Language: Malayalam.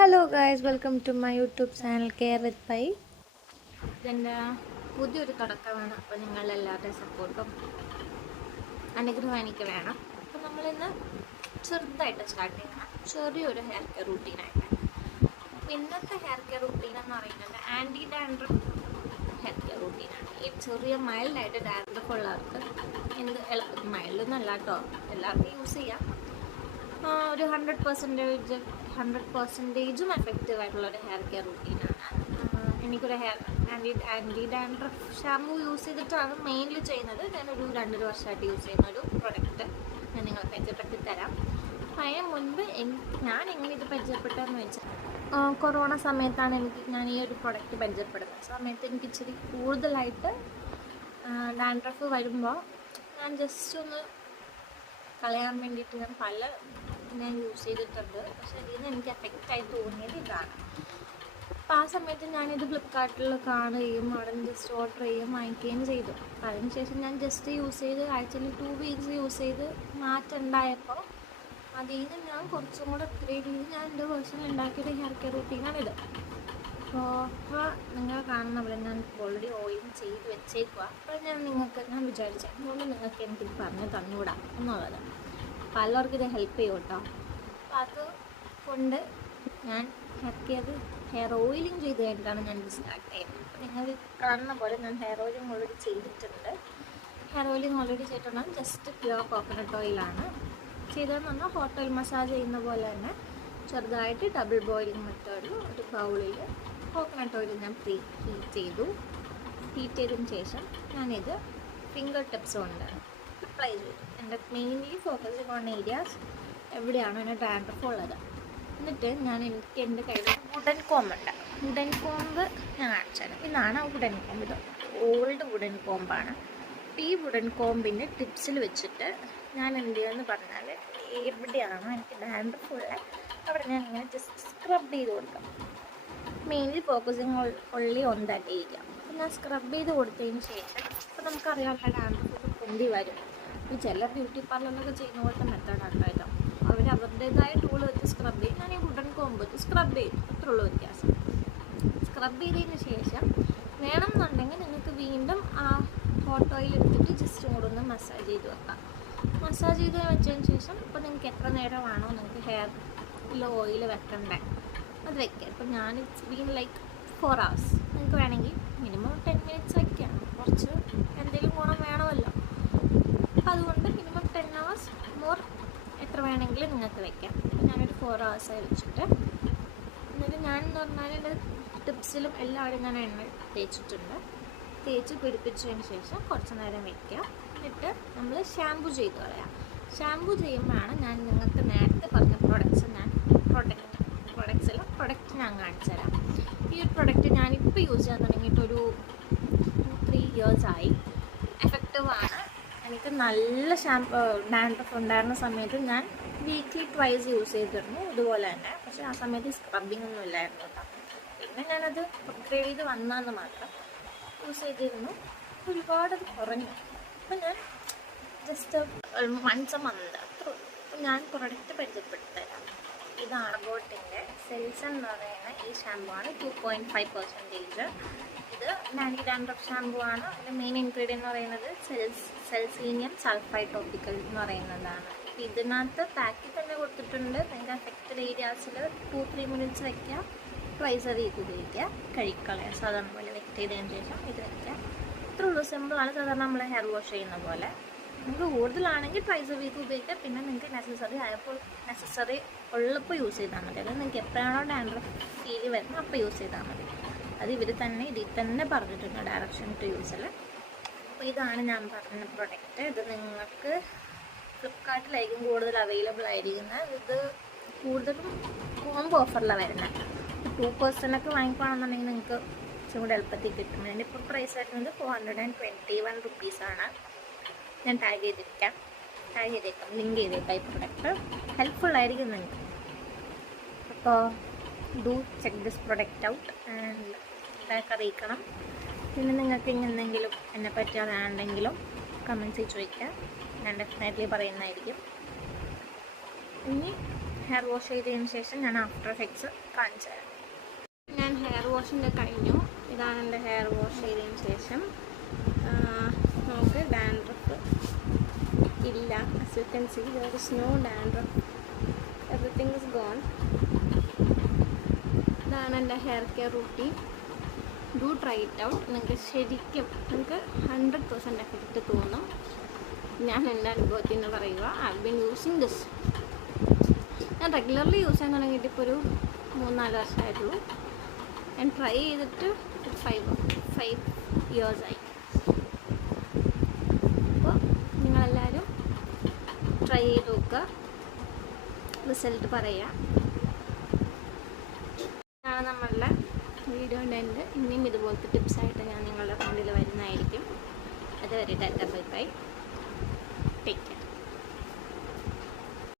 Hello guys, welcome to my YouTube channel care with pie. ഇതെൻ്റെ പുതിയൊരു തുടക്കമാണ്. അപ്പോൾ നിങ്ങളെല്ലാവരുടെയും സപ്പോർട്ടും അനുഗ്രഹം എനിക്ക് വേണം. അപ്പോൾ നമ്മളിന്ന് ചെറുതായിട്ട് സ്റ്റാർട്ട് ചെയ്യണം, ചെറിയൊരു ഹെയർ കെയർ റൂട്ടീനായിട്ട്. അപ്പോൾ ഇന്നത്തെ ഹെയർ കെയർ റൂട്ടീൻ എന്ന് പറയുന്നത് ആൻറ്റി ഡാൻഡ്രഫ് ഹെയർ കെയർ റൂട്ടീനാണ്. ഈ ചെറിയ മൈൽഡായിട്ട് ഡാൻഡ്രഫ് ഉള്ളവർക്ക് മൈൽഡൊന്നല്ല കേട്ടോ, എല്ലാവർക്കും യൂസ് ചെയ്യാം. ഒരു 100%ഉം എഫക്റ്റീവ് ആയിട്ടുള്ളൊരു ഹെയർ കെയർ റൂട്ടീനാണ്. എനിക്കൊരു ആൻറ്റി ഡാൻഡ്രഫ് ഷാമ്പൂ യൂസ് ചെയ്തിട്ടാണ് മെയിൻലി ചെയ്യുന്നത്. ഞാനൊരു 2 വർഷമായിട്ട് യൂസ് ചെയ്യുന്ന ഒരു പ്രൊഡക്റ്റ് ഞാൻ നിങ്ങൾക്ക് പരിചയപ്പെടുത്തി തരാം. അതിന് മുൻപ് ഞാൻ എങ്ങനെ ഇത് പരിചയപ്പെട്ടതെന്ന് വെച്ചാൽ, കൊറോണ സമയത്താണ് ഞാൻ ഈ ഒരു പ്രൊഡക്റ്റ് പരിചയപ്പെടുന്നത്. സമയത്ത് എനിക്ക് ഇച്ചിരി കൂടുതലായിട്ട് ഡാൻഡ്രഫ് വരുമ്പോൾ ഞാൻ ജസ്റ്റ് ഒന്ന് കളയാൻ വേണ്ടിയിട്ട് ഞാൻ യൂസ് ചെയ്തിട്ടുണ്ട്. പക്ഷേ ഇതിൽ നിന്ന് എനിക്ക് എഫക്റ്റായി തോന്നിയത് ഇതാണ്. അപ്പോൾ ആ സമയത്ത് ഞാനിത് ഫ്ലിപ്കാർട്ടിൽ കാണുകയും അവിടെ നിന്ന് ജസ്റ്റ് ഓർഡർ ചെയ്യുകയും വാങ്ങിക്കുകയും ചെയ്തു. അതിനുശേഷം ഞാൻ ജസ്റ്റ് യൂസ് ചെയ്ത് ആഴ്ചയിൽ 2 വീക്സ് യൂസ് ചെയ്ത് മാറ്റമുണ്ടായപ്പോൾ അതിൽ നിന്ന് ഞാൻ കുറച്ചും കൂടെ അപ്ഗ്രേഡ് ചെയ്ത് ഞാൻ എൻ്റെ പേഴ്സണൽ ഉണ്ടാക്കിയൊരു ഹെയർ കെയർ റൂട്ടീനാണിത്. അപ്പോൾ നിങ്ങൾ കാണുന്ന പോലെ ഞാൻ ഓൾറെഡി ഓയിലിങ് ചെയ്ത് വെച്ചേക്കുക. അപ്പോൾ ഞാൻ വിചാരിച്ചു അതുകൊണ്ട് നിങ്ങൾക്ക് എനിക്കിത് പറഞ്ഞ് തന്നുകൂടാ എന്നുള്ളത്. പലർക്കും ഇത് ഹെൽപ്പ് ചെയ്യും കേട്ടോ. അപ്പോൾ അതുകൊണ്ട് ഞാൻ ഹെയർ ഓയിലിങ് ചെയ്ത് കഴിഞ്ഞിട്ടാണ് ഞാനിത് സ്റ്റാർട്ട് ചെയ്യുന്നത്. അപ്പോൾ നിങ്ങൾ കാണുന്ന പോലെ ഞാൻ ഹെയർ ഓയിലിങ് ഓൾറെഡി ചെയ്തിട്ടുണ്ട്. ജസ്റ്റ് പ്യുവർ കോക്കനട്ട് ഓയിലാണ് ചെയ്തതെന്ന് പറഞ്ഞാൽ ഹോട്ട് ഓയിൽ മസാജ് ചെയ്യുന്ന പോലെ തന്നെ ചെറുതായിട്ട് ഡബിൾ ബോയിലിംഗ് മെത്തേഡിൽ ഒരു ബൗളിൽ കോക്കനട്ട് ഓയിൽ ഞാൻ ഹീറ്റ് ചെയ്തതിന് ശേഷം ഞാനിത് ഫിംഗർ ടിപ്സ് കൊണ്ട് അപ്ലൈ ചെയ്തു. എൻ്റെ മെയിൻലി ഫോക്കസിങ് ഓൺ ഏരിയാസ് എവിടെയാണോ എൻ്റെ ഡാൻഡ്രഫ് ഉള്ളത്. എന്നിട്ട് എനിക്ക് എൻ്റെ കയ്യിൽ വുഡൻ കോമ്പുണ്ട്. വുഡൻ കോമ്പ് ഞാൻ കാണിച്ചാൽ ഇതാണ് വുഡൻ കോമ്പ്. ഇത് ഓൾഡ് വുഡൻ കോമ്പാണ്. ഈ വുഡൻ കോമ്പിൻ്റെ ടിപ്സിൽ വെച്ചിട്ട് ഞാൻ എന്ത് ചെയ്യുമെന്ന് പറഞ്ഞാൽ, എവിടെയാണോ എനിക്ക് ഡാൻഡ്രഫ് ഉള്ളത് അവിടെ ഞാൻ ഇങ്ങനെ ജസ്റ്റ് സ്ക്രബ് ചെയ്ത് കൊടുക്കാം. മെയിൻലി ഫോക്കസിങ് ഉള്ളി ഓൺ ദാറ്റ് ഏരിയ. അപ്പോൾ ഞാൻ സ്ക്രബ് ചെയ്ത് കൊടുത്തതിന് ശേഷം ഇപ്പോൾ നമുക്കറിയാമല്ലോ ഡാൻഡ്രഫ് പൊന്തി വരും. ഈ ചില ബ്യൂട്ടി പാർലറിലൊക്കെ ചെയ്യുന്ന പോലത്തെ മെത്തേഡാണ് കേട്ടോ. അവർ അവരുടേതായ ടൂൾ വെച്ച് സ്ക്രബ് ചെയ്യും. ഞാൻ ഈ വുഡൻ കോമ്പ് വെച്ച് സ്ക്രബ് ചെയ്യും. അത്രയുള്ള വ്യത്യാസം. സ്ക്രബ് ചെയ്തതിന് ശേഷം വേണമെന്നുണ്ടെങ്കിൽ നിങ്ങൾക്ക് വീണ്ടും ആ ഹോട്ട് ഓയിൽ എടുത്തിട്ട് ജസ്റ്റ് കൂടെ ഒന്ന് മസാജ് ചെയ്ത് വെക്കാം. മസാജ് ചെയ്ത് വെച്ചതിന് ശേഷം ഇപ്പോൾ നിങ്ങൾക്ക് എത്ര നേരമാണോ നിങ്ങൾക്ക് ഹെയറിൽ ഓയിൽ വെക്കണ്ടേ അത് വെക്കുക. ഇപ്പോൾ ഞാൻ ഇറ്റ്സ് ബീൻ ലൈക്ക് 4 hours. നിങ്ങൾക്ക് വേണമെങ്കിൽ മിനിമം 10 minutes വയ്ക്കാം. കുറച്ച് എന്തെങ്കിലും ഗുണം വേണമല്ലോ. അപ്പോൾ അതുകൊണ്ട് മിനിമം 10 hours മോർ എത്ര വേണമെങ്കിലും നിങ്ങൾക്ക് വയ്ക്കാം. അപ്പോൾ ഞാനൊരു 4 hours വെച്ചിട്ട് എന്നിട്ട് ഞാനെന്ന് പറഞ്ഞാൽ എൻ്റെ ടിപ്സിലും എല്ലാവരും ഞാൻ എണ്ണ തേച്ച് പിടിപ്പിച്ചതിന് ശേഷം കുറച്ച് നേരം വയ്ക്കുക. എന്നിട്ട് നമ്മൾ ഷാമ്പു ചെയ്ത് കളയാം. ഷാമ്പു ചെയ്യുമ്പോഴാണ് ഞാൻ നിങ്ങൾക്ക് നേരത്തെ പറഞ്ഞ പ്രൊഡക്റ്റ് ഞാൻ കാണിച്ചു തരാം. ഈ ഒരു പ്രൊഡക്റ്റ് ഞാനിപ്പോൾ യൂസ് ചെയ്യാൻ തുടങ്ങിയിട്ടൊരു 2-3 years ആയി. എഫക്റ്റീവാണ്. എനിക്ക് നല്ല ഡാൻഡ്രഫ് ഉണ്ടായിരുന്ന സമയത്ത് ഞാൻ വീക്ക്ലി 2 യൂസ് ചെയ്തിരുന്നു ഇതുപോലെ തന്നെ. പക്ഷേ ആ സമയത്ത് സ്ക്രബിങ് ഒന്നും ഇല്ലായിരുന്നു കേട്ടോ. പിന്നെ ഞാനത് അപ്ഗ്രേഡ് ചെയ്ത് വന്നതെന്ന് മാത്രം യൂസ് ചെയ്തിരുന്നു. ഒരുപാട് അത് കുറഞ്ഞു. അപ്പോൾ ഞാൻ ജസ്റ്റ് വൺസ് എ മന്ത് അത്ര ഉള്ളൂ. അപ്പോൾ ഞാൻ പ്രൊഡക്റ്റ് പരിചയപ്പെടുത്തി തരാം. ഇതാണ് ബോട്ടിൻ്റെ സെൽസൺ എന്ന് പറയുന്ന ഈ ഷാമ്പു ആണ്. 2.5%. ഇത് ആൻറ്റി ഡാൻഡ്രഫ് ഷാമ്പു ആണ്. അതിൻ്റെ മെയിൻ ഇൻഗ്രീഡിയൻ്റ് എന്ന് പറയുന്നത് സെൽസീനിയം സൾഫൈഡ് ടോപ്പിക്കൽ എന്ന് പറയുന്നതാണ്. ഇതിനകത്ത് പാക്കിൽ തന്നെ കൊടുത്തിട്ടുണ്ട്. നിങ്ങൾക്ക് അഫക്റ്റഡ് ഏരിയാസിൽ 2-3 minutes വയ്ക്കുക. ട്വൈസ് a week ഉപയോഗിക്കുക. കഴിക്കളയാം. സാധാരണ പോലെ വെറ്റ് ചെയ്തതിന് ശേഷം ഇത് വയ്ക്കുക. ഇത്ര ഉള്ളൂ. സിമ്പിളാണ്. സാധാരണ നമ്മൾ ഹെയർ വാഷ് ചെയ്യുന്ന പോലെ. നിങ്ങൾക്ക് കൂടുതലാണെങ്കിൽ ട്വൈസ് a week ഉപയോഗിക്കുക. പിന്നെ നിങ്ങൾക്ക് നെസസറി ഉള്ളപ്പോൾ യൂസ് ചെയ്താൽ മതി. അതായത് നിങ്ങൾക്ക് എപ്പോഴാണോ ഡാൻഡ്രഫ് ഫീൽ വരുന്നത് അപ്പോൾ യൂസ് ചെയ്താൽ മതി. അത് ഇതിൽ തന്നെ പറഞ്ഞിട്ടുണ്ട് ഡയറക്ഷൻ ടു യൂസിൽ. അപ്പോൾ ഇതാണ് ഞാൻ പറഞ്ഞ പ്രൊഡക്റ്റ്. ഇത് നിങ്ങൾക്ക് ഫ്ലിപ്കാർട്ടിലായിരിക്കും കൂടുതൽ അവൈലബിൾ ആയിരിക്കുന്നത്. ഇത് കൂടുതലും കോംബോ ഓഫറിലാണ് വരുന്നത്. 2% വാങ്ങിക്കുകയാണെന്നുണ്ടെങ്കിൽ നിങ്ങൾക്ക് കുറച്ചും കൂടെ എളുപ്പത്തിൽ കിട്ടും. അതിൻ്റെ ഇപ്പോൾ പ്രൈസ് വരുന്നത് 421 rupees. ഞാൻ ടാഗ് ചെയ്തേക്കാം, ലിങ്ക് ചെയ്തേക്കാം. ഈ പ്രൊഡക്റ്റ് ഹെൽപ്ഫുള്ളായിരിക്കും നിങ്ങൾക്ക്. അപ്പോൾ do check this product out and feedback അറിയിക്കണം. പിന്നെ നിങ്ങൾക്ക് ഇനി എന്തെങ്കിലും എന്നെ പറ്റാതെയാണെങ്കിലും കമൻസിൽ ചോദിക്കാം. ഞാൻ ഡെഫിനറ്റ്ലി പറയുന്നതായിരിക്കും. ഇനി ഹെയർ വാഷ് ചെയ്തതിന് ശേഷം ഞാൻ ആഫ്റ്റർ എഫക്ട്സ് കാണിച്ചു തരാം. ഞാൻ ഹെയർ വാഷിൻ്റെ കഴിഞ്ഞു. ഇതാണ് എൻ്റെ ഹെയർ വാഷ് ചെയ്തതിന് ശേഷം. നമുക്ക് ഡാൻഡ്രഫ് ഇല്ല. as you can see there is no dandruff, everything is gone. ഇതാണ് എൻ്റെ hair care routine. Do try it out. നിങ്ങൾക്ക് ശരിക്കും നിങ്ങൾക്ക് 100% എഫക്റ്റ് തോന്നും. ഞാൻ എൻ്റെ അനുഭവത്തിൽ നിന്ന് പറയുക, ഐ ബീൻ യൂസിങ് ദിസ്. ഞാൻ റെഗുലർലി യൂസ് ചെയ്യാൻ തുടങ്ങിയിട്ട് ഇപ്പോൾ ഒരു 3-4 വർഷമായിട്ടുള്ളൂ. ഞാൻ ട്രൈ ചെയ്തിട്ട് 5 ഇയേഴ്സായി. അപ്പോൾ നിങ്ങളെല്ലാവരും ട്രൈ ചെയ്ത് നോക്കുക, റിസൾട്ട് പറയുക. ഇതാണ് നമ്മളുടെ വീഡിയോൻ്റെ എൻ്റെ. ഇനിയും ഇതുപോലത്തെ ടിപ്സായിട്ട് ഞാൻ നിങ്ങളുടെ ഫ്രണ്ടിൽ വരുന്നതായിരിക്കും. അതുവരെ Tata bye bye, take care.